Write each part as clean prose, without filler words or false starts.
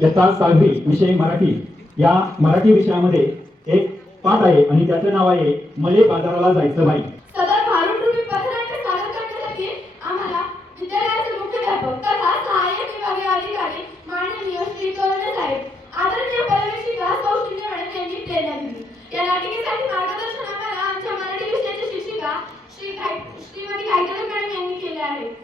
इयत्ता 6वी विषय मराठी या मराठी विषयामध्ये एक पाठ आहे आणि त्याचं नाव आहे मले बाजाराला जायचं बाई। सदर भारूड रूपी पथनाट्य सादर करण्यासाठी आम्हाला विद्यालयाचे मुख्याध्यापक तथा सहाय्यक विभागीय अधिकारी माननीय श्री तोरणे साहेब आदरणीय परिवेशिका कौशल्य मॅडम यांनी प्रेरणा दिली। या नाटिकेसाठी मार्गदर्शन आम्हाला आमच्या मराठी विषयाच्या शिक्षिका श्रीमती गायकवाड मॅडम यांनी केले आहे।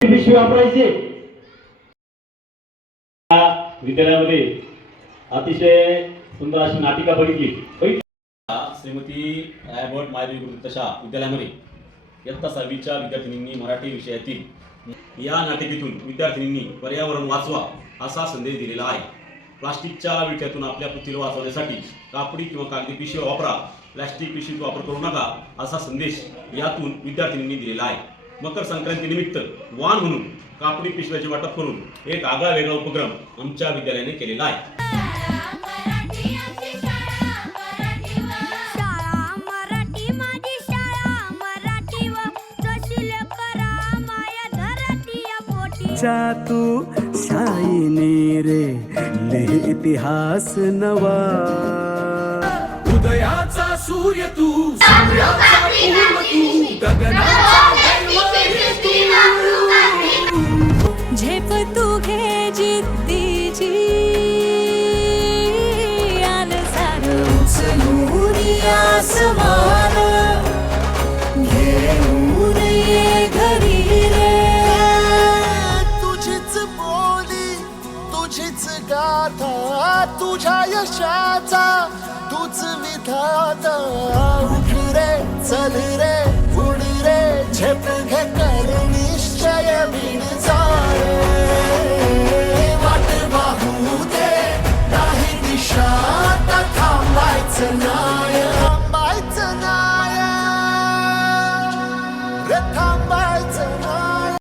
पिशवी वापरायची। विद्यालयामध्ये अतिशय सुंदर अशी नाटिका बघितली। श्रीमती रायबट मायरी तशा विद्यालयामध्ये इयत्ता 6वीच्या विद्यार्थिनींनी मराठी विषयातील या नाटिकेतून विद्यार्थिनींनी पर्यावरण वाचवा असा संदेश दिलेला आहे। प्लास्टिकच्या विळख्यातून आपल्या पृथ्वीला वाचवण्यासाठी कापडी किंवा कागदी पिशवी वापरा, प्लास्टिक पिशवीचा वापर करू नका असा संदेश यातून विद्यार्थिनींनी दिलेला आहे। मकर संक्रांती निमित्त वाण म्हणून कापडी पिशव्याचे वाटप करून एक आगळा वेगळा उपक्रम आमच्या विद्यालयाने केलेला आहे। शाळा मराठी माझी शाळा मराठी व तशी करा तुझ्या तू शाईनी रे लिह इतिहास नवा उदयाचा सूर्य तू सूर्याचा पूर्व तू गगनाचा झेप तू घे जिद्दीची आन सारं उचलून आसमान घेऊन ये घरी रे तुझीच बोली तुझीच गाथा तुझ्या यशाचा तूच विधाता उठ रे चल रे उड रे झेप घे कर निश्चय बिन जाणे वाट वाहू दे नाही दिशा आता थांबायचं नाय थांबायचं नाय रे थांबायचं नाय